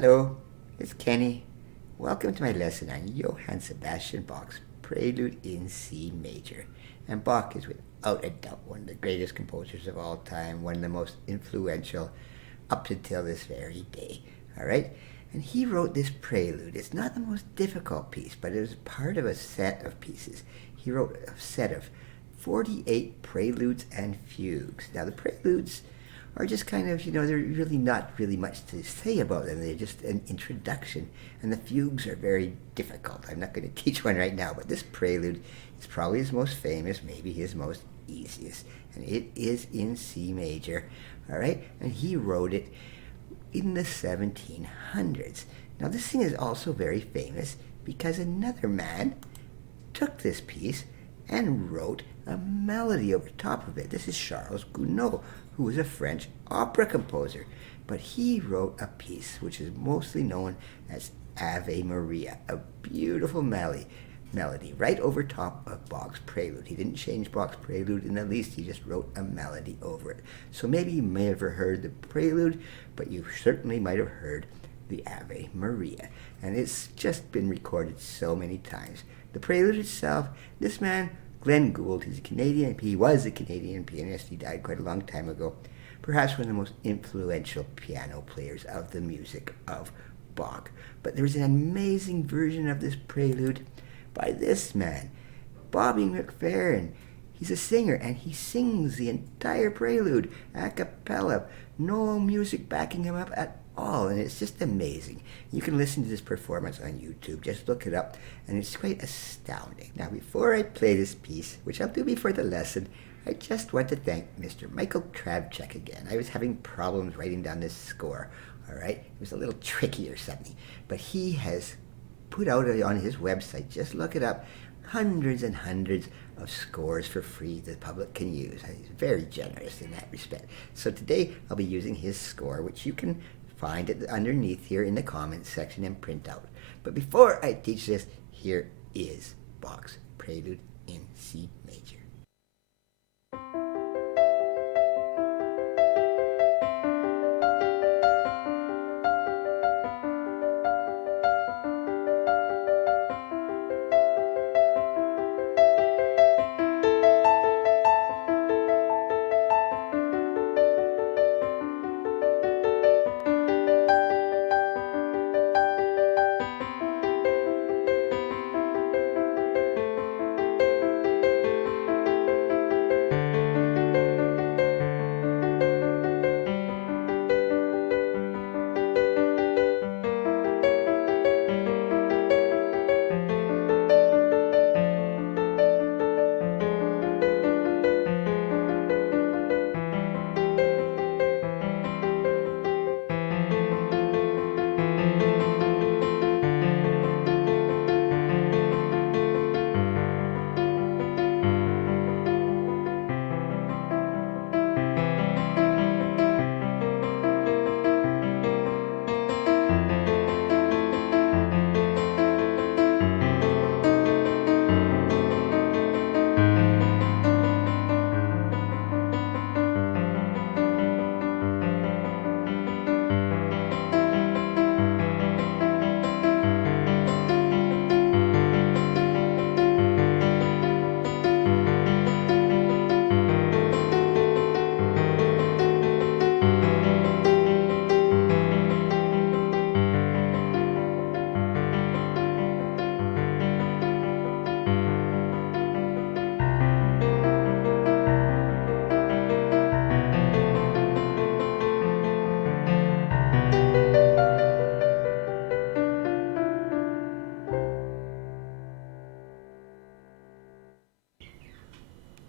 Hello, it's Kenny. Welcome to my lesson on Johann Sebastian Bach's Prelude in C major. And Bach is without a doubt one of the greatest composers of all time, one of the most influential up until this very day. All right? And he wrote this prelude. It's not the most difficult piece, but it was part of a set of pieces. He wrote a set of 48 preludes and fugues. Now, the preludes are just kind of, they're really not really much to say about them. They're just an introduction. And the fugues are very difficult. I'm not going to teach one right now, but this prelude is probably his most famous, maybe his most easiest. And it is in C major, all right? And he wrote it in the 1700s. Now, this thing is also very famous because another man took this piece and wrote a melody over top of it. This is Charles Gounod, who was a French opera composer. But he wrote a piece which is mostly known as Ave Maria, a beautiful melody right over top of Bach's Prelude. He didn't change Bach's Prelude in the least, he just wrote a melody over it. So maybe you may have heard the Prelude, but you certainly might have heard the Ave Maria. And it's just been recorded so many times. The Prelude itself, this man, Glenn Gould, he was a Canadian pianist, he died quite a long time ago, perhaps one of the most influential piano players of the music of Bach. But there's an amazing version of this prelude by this man, Bobby McFerrin. He's a singer, and he sings the entire prelude a cappella, no music backing him up at all, and it's just amazing. You can listen to this performance on YouTube. Just look it up, and it's quite astounding. Now, before I play this piece, which I'll do before the lesson, I just want to thank Mr. Michael Kravchuk again. I was having problems writing down this score, all right? It was a little tricky or something, but he has put out on his website, just look it up, hundreds and hundreds of scores for free the public can use. He's very generous in that respect. So today I'll be using his score, which you can find it underneath here in the comments section and print out. But before I teach this, here is Bach's Prelude in C major.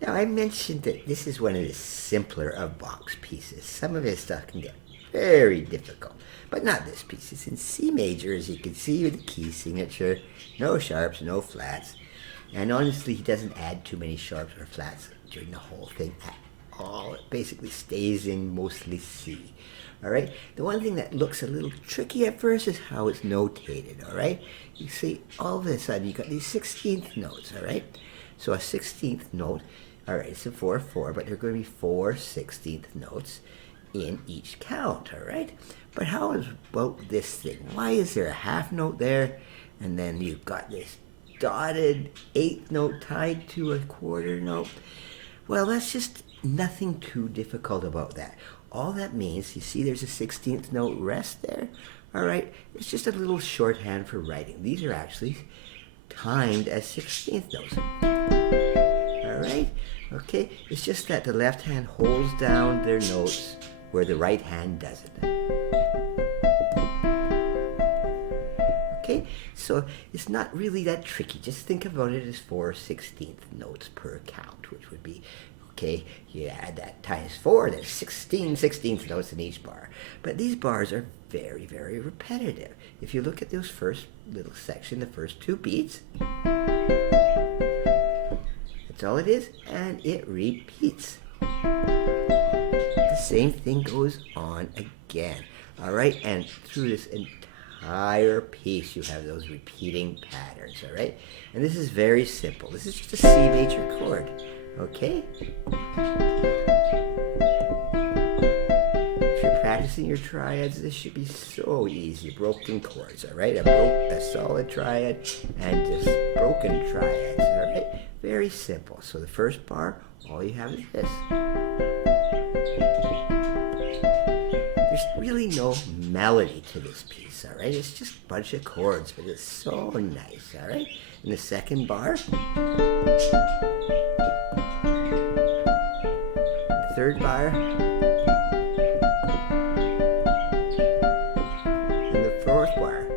Now, I mentioned that this is one of the simpler of Bach's pieces. Some of his stuff can get very difficult, but not this piece. It's in C major, as you can see with the key signature. No sharps, no flats. And honestly, he doesn't add too many sharps or flats during the whole thing at all. It basically stays in mostly C. All right? The one thing that looks a little tricky at first is how it's notated, all right? You see, all of a sudden, you got these 16th notes, all right? So a 16th note, all right, it's a 4-4, but there are going to be 4 16th notes. in each count, all right? But how is about this thing? Why is there a half note there, and then you've got this dotted eighth note tied to a quarter note? Well, that's just nothing too difficult about that. All that means, you see there's a 16th note rest there? All right, it's just a little shorthand for writing. These are actually timed as 16th notes. All right, okay, it's just that the left hand holds down their notes where the right hand doesn't. Okay, so it's not really that tricky. Just think about it as 4 16th notes per count, which would be, okay, you add that times 4, there's 16 16th notes in each bar. But these bars are very, very repetitive. If you look at those first little section, the first 2 beats, that's all it is, and it repeats. The same thing goes on again, all right? And through this entire piece, you have those repeating patterns, all right? And this is very simple. This is just a C major chord, okay? If you're practicing your triads, this should be so easy. Broken chords, all right? A solid triad and just broken triads, all right? Very simple. So the first bar, all you have is this. There's really no melody to this piece, all right? It's just a bunch of chords, but it's so nice, all right? In the second bar, the third bar, and the fourth bar,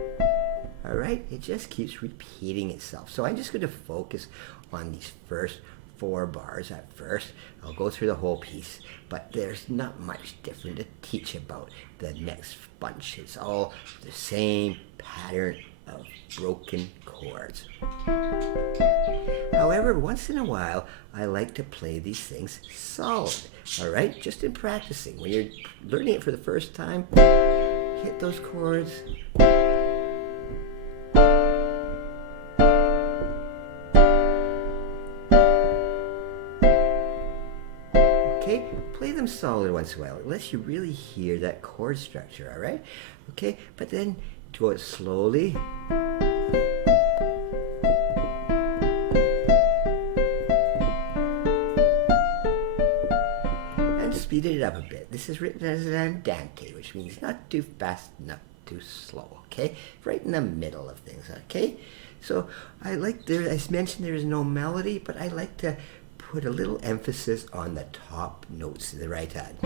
all right? It just keeps repeating itself. So I'm just going to focus on these first 4 bars at first. I'll go through the whole piece, but there's not much different to teach about the next bunch. It's all the same pattern of broken chords. However, once in a while, I like to play these things solid, all right? Just in practicing. When you're learning it for the first time, hit those chords. Okay, play them solid once in a while, unless you really hear that chord structure, all right? Okay, but then do it slowly. And speed it up a bit. This is written as an andante, which means not too fast, not too slow, okay? Right in the middle of things, okay? So I like, as mentioned, there is no melody, but I like to put a little emphasis on the top notes of the right hand.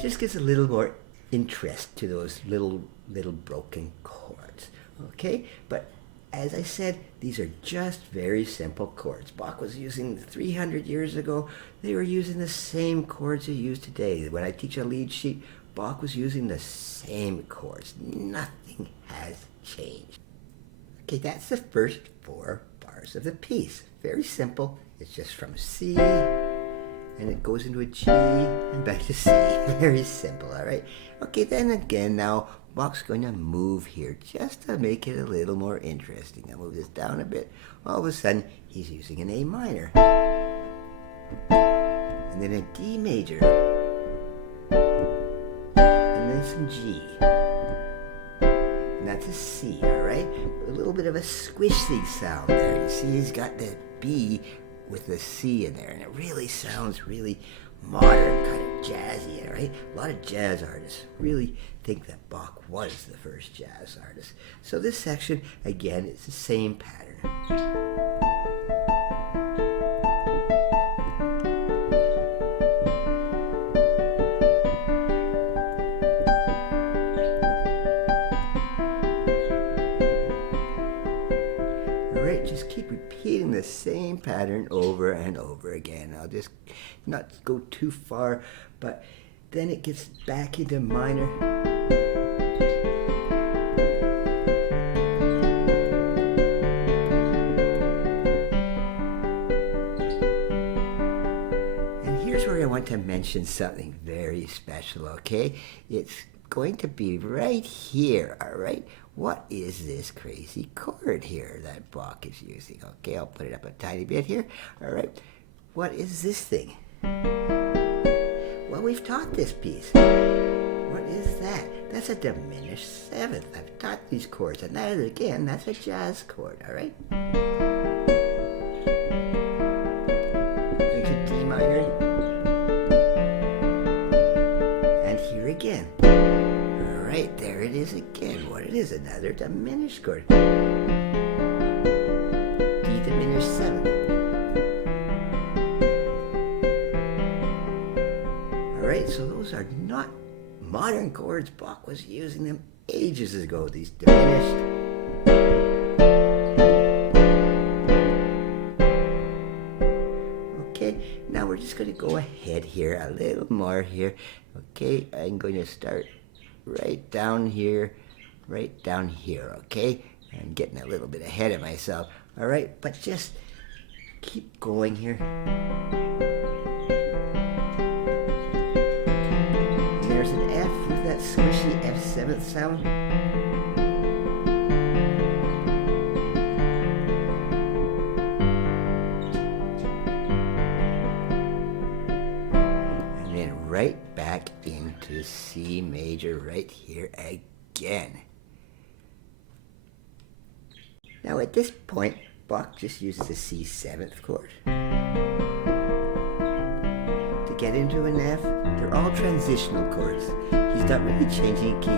Just gives a little more interest to those little broken chords, okay? But as I said, these are just very simple chords. Bach was using 300 years ago. They were using the same chords you use today. When I teach a lead sheet, Bach was using the same chords. Nothing has changed. Okay, that's the first 4 bars of the piece. Very simple. It's just from C, and it goes into a G, and back to C. Very simple, all right? Okay, then again, now Bach's going to move here just to make it a little more interesting. I'll move this down a bit. All of a sudden, he's using an A minor. And then a D major. And then some G. And that's a C, all right? A little bit of a squishy sound there. You see he's got the B with the C in there, and it really sounds really modern, kind of jazzy, right? A lot of jazz artists really think that Bach was the first jazz artist. So this section, again, it's the same pattern. Alright, just keep repeating the same pattern over and over again. I'll just not go too far, but then it gets back into minor. And here's here's where I want to mention something very special, okay? It's going to be right here, all right? What is this crazy chord here that Bach is using? Okay, I'll put it up a tiny bit here, all right? What is this thing? Well, we've taught this piece. What is that? That's a diminished seventh. I've taught these chords, and that is, again, that's a jazz chord, all right? Into D minor. And here again. Right, there it is again. What it is, another diminished chord. D diminished seventh. Alright, so those are not modern chords. Bach was using them ages ago, these diminished. Okay, now we're just going to go ahead here, a little more here. Okay, I'm going to start right down here, okay? I'm getting a little bit ahead of myself, all right? But just keep going here. And there's an F with that squishy F7th sound. And then right back into C major right here again. Now at this point, Bach just uses the C7th chord. To get into an F, they're all transitional chords. He's not really changing key.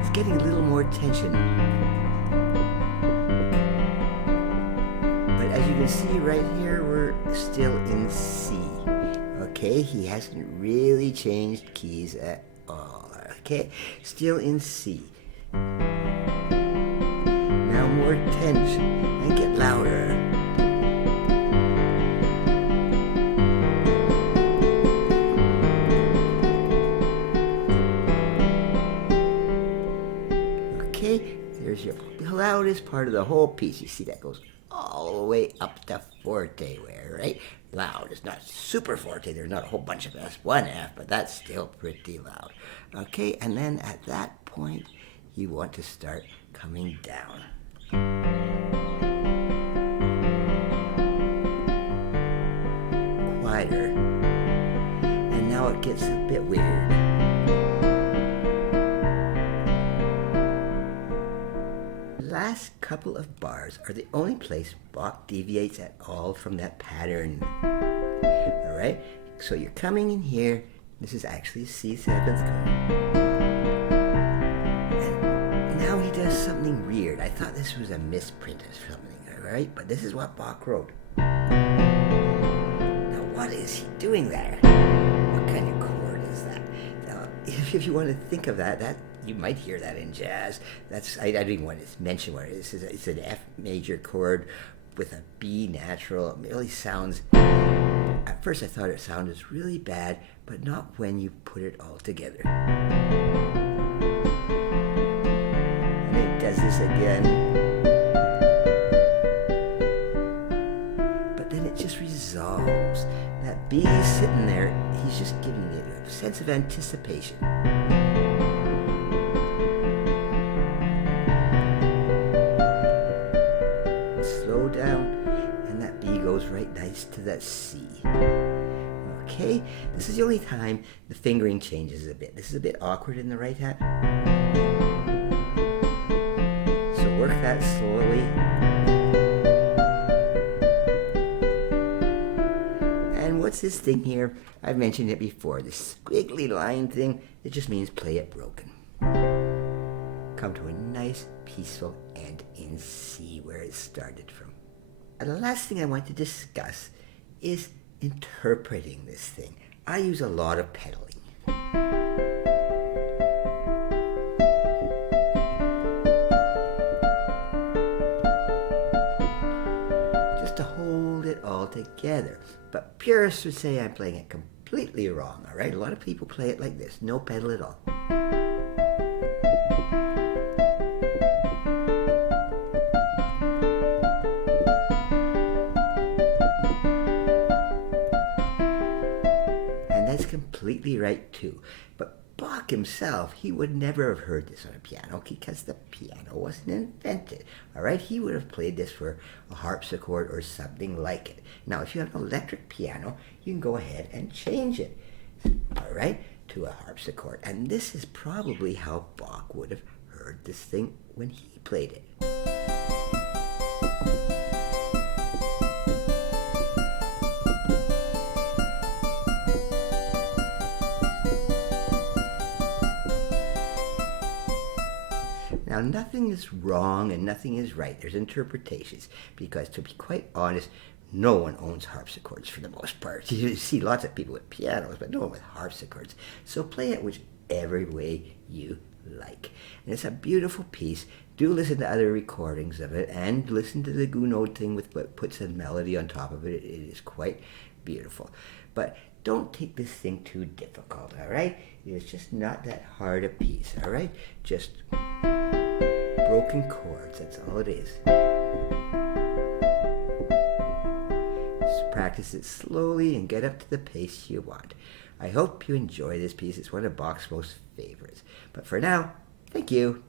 It's getting a little more tension. But as you can see right here, we're still in C. Okay, he hasn't really changed keys at all. Okay, still in C. Now more tension and get louder. Okay, there's your loudest part of the whole piece. You see that goes all the way up to forte, right? Loud. It's not super forte. There's not a whole bunch of S1 F, but that's still pretty loud. Okay, and then at that point, you want to start coming down. Quieter. And now it gets a bit weird. Last couple of bars are the only place Bach deviates at all from that pattern. All right, so you're coming in here. This is actually C7th chord. And now he does something weird. I thought this was a misprint or something, all right? But this is what Bach wrote. Now, what is he doing there? What kind of chord is that? Now, if you want to think of that you might hear that in jazz. I don't even want to mention what it is. It's an F major chord with a B natural. It really sounds, at first I thought it sounded really bad, but not when you put it all together. And it does this again. But then it just resolves. That B is sitting there, he's just giving it a sense of anticipation. Slow down, and that B goes right nice to that C. Okay, this is the only time the fingering changes a bit. This is a bit awkward in the right hand. So work that slowly. And what's this thing here? I've mentioned it before. This squiggly line thing, it just means play it broken. Come to a nice, peaceful end in C where it started from. And the last thing I want to discuss is interpreting this thing. I use a lot of pedaling. Just to hold it all together. But purists would say I'm playing it completely wrong, all right? A lot of people play it like this, no pedal at all. completely right too. But Bach himself, he would never have heard this on a piano because the piano wasn't invented. All right, he would have played this for a harpsichord or something like it. Now, if you have an electric piano, you can go ahead and change it, all right, to a harpsichord. And this is probably how Bach would have heard this thing when he played it. Now, nothing is wrong and nothing is right. There's interpretations because, to be quite honest, no one owns harpsichords for the most part. You see lots of people with pianos, but no one with harpsichords. So play it whichever way you like. And it's a beautiful piece. Do listen to other recordings of it and listen to the Gounod thing with what puts a melody on top of it. It is quite beautiful. But don't take this thing too difficult, all right? It's just not that hard a piece, all right? Just broken chords, that's all it is. Just practice it slowly and get up to the pace you want. I hope you enjoy this piece. It's one of Bach's most favorites. But for now, thank you.